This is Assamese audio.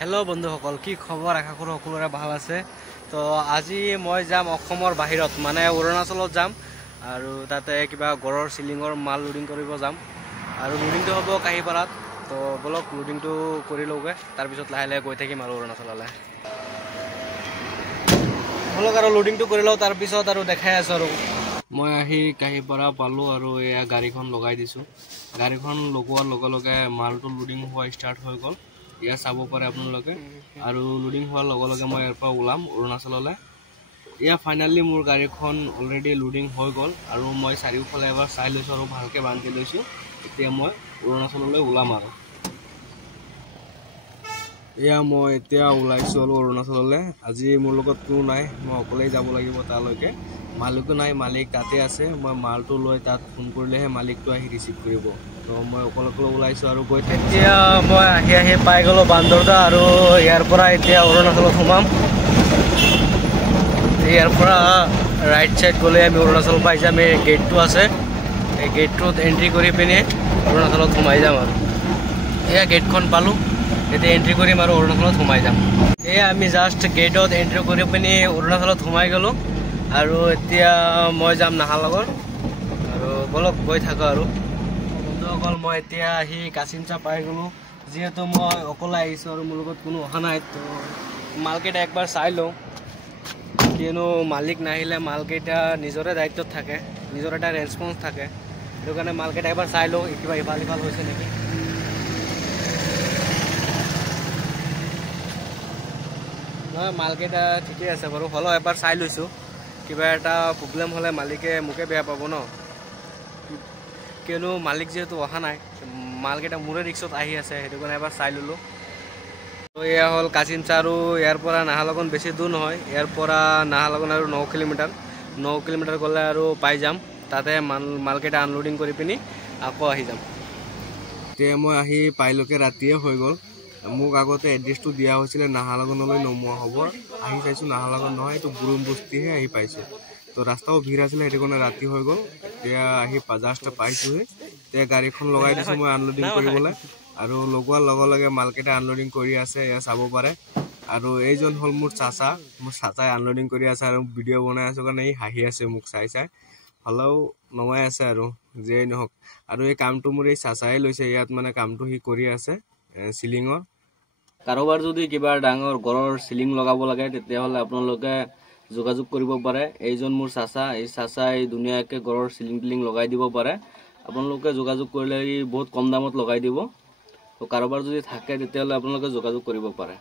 हेलो बंधुসকল কি খবৰ আশা কৰো সকলোৰে ভাল আছে তো আজি মই যাম অসমৰ বাহিৰত মানে অৰুণাচলত যাম আৰু তাতে কিবা গৰৰ সিলিংৰ মাল লোডিং কৰিব যাম আৰু লোডিংটো হ'ব কাহিপাৰাত তো বলক লোডিংটো কৰি লওগে তাৰ পিছত লাহে লাহে গৈ থাকিম আৰু অৰুণাচললৈ বলক আৰু লোডিংটো কৰি লও তাৰ পিছত আৰু দেখাই আছো আৰু মই আহি কাহিপাৰা পালো আৰু এয়া গাড়ীখন লগাই দিছো গাড়ীখন লগোৱাৰ লগে লগে মালটো লোডিং হোৱা ষ্টাৰ্ট হৈ গল ইয়া চাব পাৰে আপোনালোকে আৰু লোডিং হোৱাৰ লগে লগে মই ইয়াৰ পৰা ওলাম অৰুণাচললৈ ইয়া ফাইনালি মোৰ গাড়ীখন অলৰেডি লোডিং হৈ গ'ল আৰু মই চাৰিওফালে এবাৰ চাই লৈছোঁ আৰু ভালকৈ বান্ধি লৈছোঁ এতিয়া মই অৰুণাচললৈ ওলাম আৰু এয়া মই এতিয়া ওলাইছোঁ আৰু অৰুণাচললৈ আজি মোৰ লগত কোনো নাই মই অকলেই যাব লাগিব তালৈকে মালিকো নাই মালিক তাতে আছে মই মালটো লৈ তাত ফোন কৰিলেহে মালিকটো আহি ৰিচিভ কৰিব তো মই অকলে ওলাইছোঁ আৰু গৈ এতিয়া মই আহি পাই গ'লোঁ বান্দৰদা আৰু ইয়াৰ পৰা এতিয়া অৰুণাচলত সোমাম ইয়াৰ পৰা ৰাইট সাইড গ'লে আমি অৰুণাচল পাই যাম এই গেটটো আছে এই গেটটোত এন্ট্ৰি কৰি পিনে অৰুণাচলত সোমাই যাম আৰু এয়া গেটখন পালোঁ এতিয়া এন্ট্ৰি কৰিম আৰু অৰুণাচলত সোমাই যাম এয়া আমি জাষ্ট গেটত এন্ট্ৰি কৰি পিনে অৰুণাচলত সোমাই গ'লোঁ আৰু এতিয়া মই যাম নাহালগৰ আৰু বলক গৈ থাকোঁ আৰু বন্ধুসকল মই এতিয়া আহি কাচিমচা পাই গ'লোঁ যিহেতু মই অকলে আহিছোঁ আৰু মোৰ লগত কোনো অহা নাই তো মালকেইটা একবাৰ চাই লওঁ কিয়নো মালিক নাহিলে মালকেইটা নিজৰে দায়িত্বত থাকে নিজৰ এটা ৰেছপন্স থাকে সেইটো কাৰণে মালকেইটা এবাৰ চাই লওঁ কিবা ইফাল সিফাল হৈছে নেকি নহয় মালকেইটা ঠিকেই আছে বাৰু হ'লেও এবাৰ চাই লৈছোঁ কিবা এটা প্ৰব্লেম হ'লে মালিকে মোকে বেয়া পাব ন কিয়নো মালিক যিহেতু অহা নাই মালকেইটা মোৰে ৰিক্সত আহি আছে সেইটো কাৰণে এবাৰ চাই ল'লোঁ তো এয়া হ'ল কাচিমচা আৰু ইয়াৰ পৰা নাহালগুন বেছি দূৰ নহয় ইয়াৰ পৰা নাহালগুন আৰু 9 কিলোমিটাৰ গ'লে আৰু পাই যাম তাতে মালকেইটা আনলোডিং কৰি পিনি আকৌ আহি যাম এতিয়া মই আহি পাইলৈকে ৰাতিয়ে হৈ গ'ল মোক আগতে এড্ৰেছটো দিয়া হৈছিলে নাহালগুনলৈ নমোৱা হ'ব আহি চাইছোঁ নাহালগুন নহয় এইটো গুৰুম বস্তিহে আহি পাইছোঁ তো ৰাস্তাও ভিৰ আছিলে সেইটো কাৰণে ৰাতি হৈ গ'ল এতিয়া আহি জাষ্ট পাইছোঁহে এতিয়া গাড়ীখন লগাই দিছোঁ মই আনলোডিং কৰিবলৈ আৰু লগোৱাৰ লগে লগে মালকেইটা আনলোডিং কৰি আছে এয়া চাব পাৰে আৰু এইজন হ'ল মোৰ চাচাই আনলোডিং কৰি আছে আৰু ভিডিঅ' বনাই আছোঁ কাৰণে ই হাঁহি আছে মোক চাই হ'লেও নমাই আছে আৰু যিয়েই নহওক আৰু এই কামটো মোৰ এই চাচাই লৈছে ইয়াত মানে কামটো সি কৰি আছে চিলিঙৰ কাৰোবাৰ যদি কিবা ডাঙৰ ঘৰৰ চিলিং লগাব লাগে তেতিয়াহ'লে আপোনালোকে যোগাযোগ কৰিব পাৰে এইজন মোৰ চাচা এই চাচাই ধুনীয়াকৈ ঘৰৰ চিলিং লগাই দিব পাৰে আপোনালোকে যোগাযোগ কৰিলে বহুত কম দামত লগাই দিব তো কাৰোবাৰ যদি থাকে তেতিয়াহ'লে আপোনালোকে যোগাযোগ কৰিব পাৰে